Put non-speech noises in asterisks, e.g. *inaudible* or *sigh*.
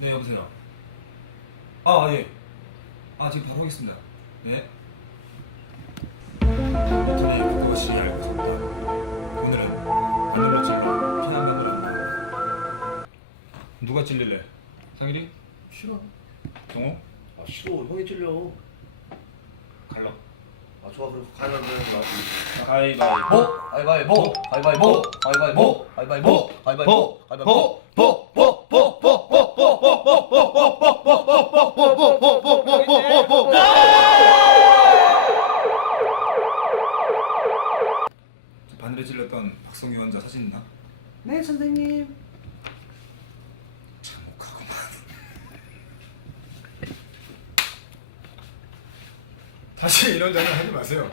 네 여보세요. 아 예. 아 지금 바로 하겠습니다. 네. 인터넷 그것이 알고 있습니다. 오늘은 바늘로 찔러 피난 며느라 누가 찔릴래? 상일이? 싫어. 동호? 아 싫어. 형이 찔려. 갈러. 아 좋아 그럼 가위바위보. 가위바위보. 뭐? 가위바위보. 가위바위보. 가위바위보. 가위바위보. 가위바위보. 가위바위보. 바늘에 찔렸던 박성규 환자 사진 있나? 네 선생님. 참혹하구만. *laughs* 다시 이런 장난 하지 마세요.